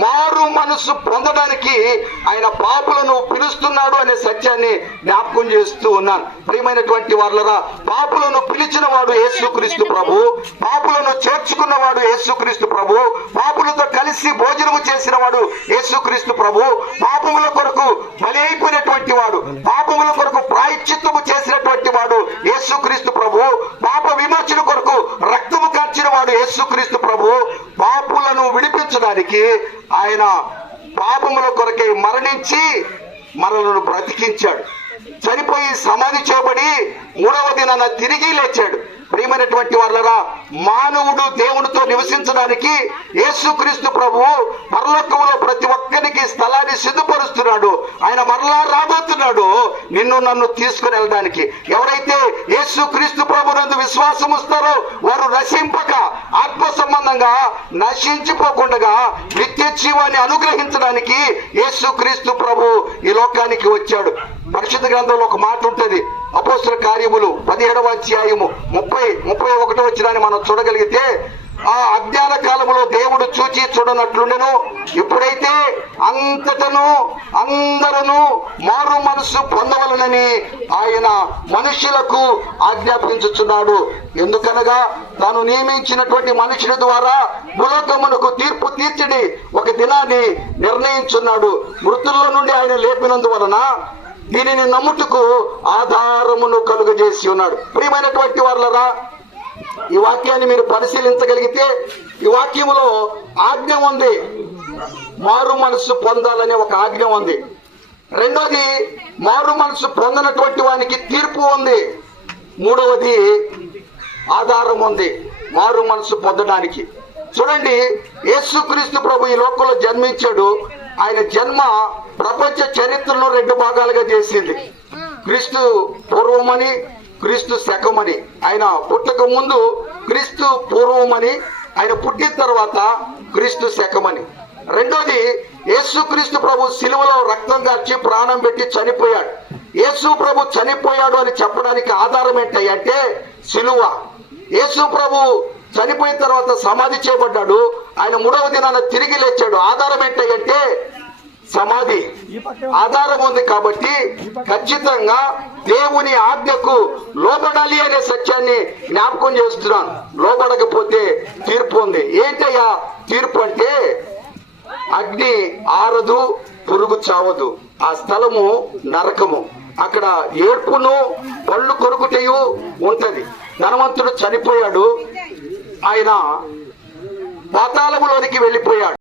మారు మనసు పొందడానికి ఆయన పాపులను పిలుస్తున్నాడు అనే సత్యాన్ని జ్ఞాపకం చేస్తూ ఉన్నాను. ప్రియమైనటువంటి వాళ్ళరా, పాపులను పిలిచిన వాడు యేసుక్రీస్తు ప్రభు, పాపులను చేర్చుకున్నవాడు యేసుక్రీస్తు ప్రభు, పాపులతో కలిసి భోజనము చేసిన వాడు యేసుక్రీస్తు ప్రభు, పాపముల కొరకు బలి అయిపోయినటువంటి వాడు, పాపముల కొరకు ప్రాయశ్చిత్తము చేసినటువంటి వాడు యేసుక్రీస్తు ప్రభు, పాప విమోచన కొరకు రక్తము కార్చిన వాడు యేసుక్రీస్తు ప్రభు. పాపులను విడిపించడానికి ఆయన పాపముల కొరకై మరణించి మనలను బ్రతికించాడు. చనిపోయి సమాధి చేయబడి మూడవ దినాన తిరిగి లేచాడు. ప్రియమైనటువంటి వాళ్ళరా, మానవుడు దేవునితో నివసించడానికి యేసుక్రీస్తు ప్రభువు పరలోకములో ప్రతి ఒక్కరికి స్థలాన్ని సిద్ధపరుస్తున్నాడు. ఆయన మరలా రాబోతున్నాడు నిన్ను నన్ను తీసుకుని వెళ్ళడానికి. ఎవరైతే యేసుక్రీస్తు ప్రభు నందు విశ్వాసం ఇస్తారో వారు నశింపక ఆత్మ సంబంధంగా నశించిపోకుండా నిత్య జీవాన్ని అనుగ్రహించడానికి యేసుక్రీస్తు ప్రభు ఈ లోకానికి వచ్చాడు. పరిశుద్ధ గ్రంథంలో ఒక మాట ఉంటుంది, అపోస్తల కార్యములు 17వ అధ్యాయము 30-31 వచనాన్ని మనం చూడగలిగితే, ఆ అజ్ఞాన కాలములో దేవుడు చూచి చూడనట్లుండెను, ఇప్పుడైతే అంతటను అందరూ మారు మనసు పొందవలనని ఆయన మనుషులకు ఆజ్ఞాపించుచున్నాడు. ఎందుకనగా తాను నియమించినటువంటి మనుషుల ద్వారా భూలోకమునకు తీర్పు తీర్చడి ఒక దినాన్ని నిర్ణయించున్నాడు. మృతుల్లో నుండి ఆయన లేపినందువలన దీనిని నమ్ముటకు ఆధారమును కలుగజేసి ఉన్నాడు. ప్రియమైనటువంటి వాళ్ళరా, ఈ వాక్యాన్ని మీరు పరిశీలించగలిగితే ఈ వాక్యములో ఆజ్ఞ ఉంది, మారు మనసు పొందాలనే ఒక ఆజ్ఞ ఉంది. రెండోది, మారు మనసు పొందనటువంటి వానికి తీర్పు ఉంది. మూడవది, ఆధారం ఉంది మారు మనసు పొందడానికి. చూడండి, యేసుక్రీస్తు ప్రభు ఈ లోకంలో జన్మించాడు. ఆయన జన్మ ప్రపంచ చరిత్రను 2 భాగాలుగా చేసింది. క్రీస్తు పూర్వమని, క్రీస్తు శకమని. ఆయన పుట్టక ముందు క్రీస్తు పూర్వమని, ఆయన పుట్టిన తర్వాత క్రీస్తు శకమని. రెండోది, యేసుక్రీస్తు ప్రభు సిలువలో రక్తం కార్చి ప్రాణం పెట్టి చనిపోయాడు. యేసు ప్రభు చనిపోయాడు అని చెప్పడానికి ఆధారం ఏంటంటే సిలువ. యేసు ప్రభు చనిపోయిన తర్వాత సమాధి చేయబడ్డాడు, ఆయన 3వ దినాన తిరిగి లేచాడు. ఆధారం ఏంటంటే సమాధి. ఆధారం ఉంది కాబట్టి ఖచ్చితంగా దేవుని ఆజ్ఞకు లోబడాలి అనే సత్యాన్ని జ్ఞాపకం చేస్తున్నాను. లోబడకపోతే తీర్పు ఉంది. ఏంటయ్యా తీర్పు అంటే, అగ్ని ఆరదు, పురుగు చావదు, ఆ స్థలము నరకము. అక్కడ ఏడ్పును పళ్ళు కొరుకుటయు ఉంటది. ధనవంతుడు చనిపోయాడు, ఆయన పాతాళములోనికి వెళ్ళిపోయాడు.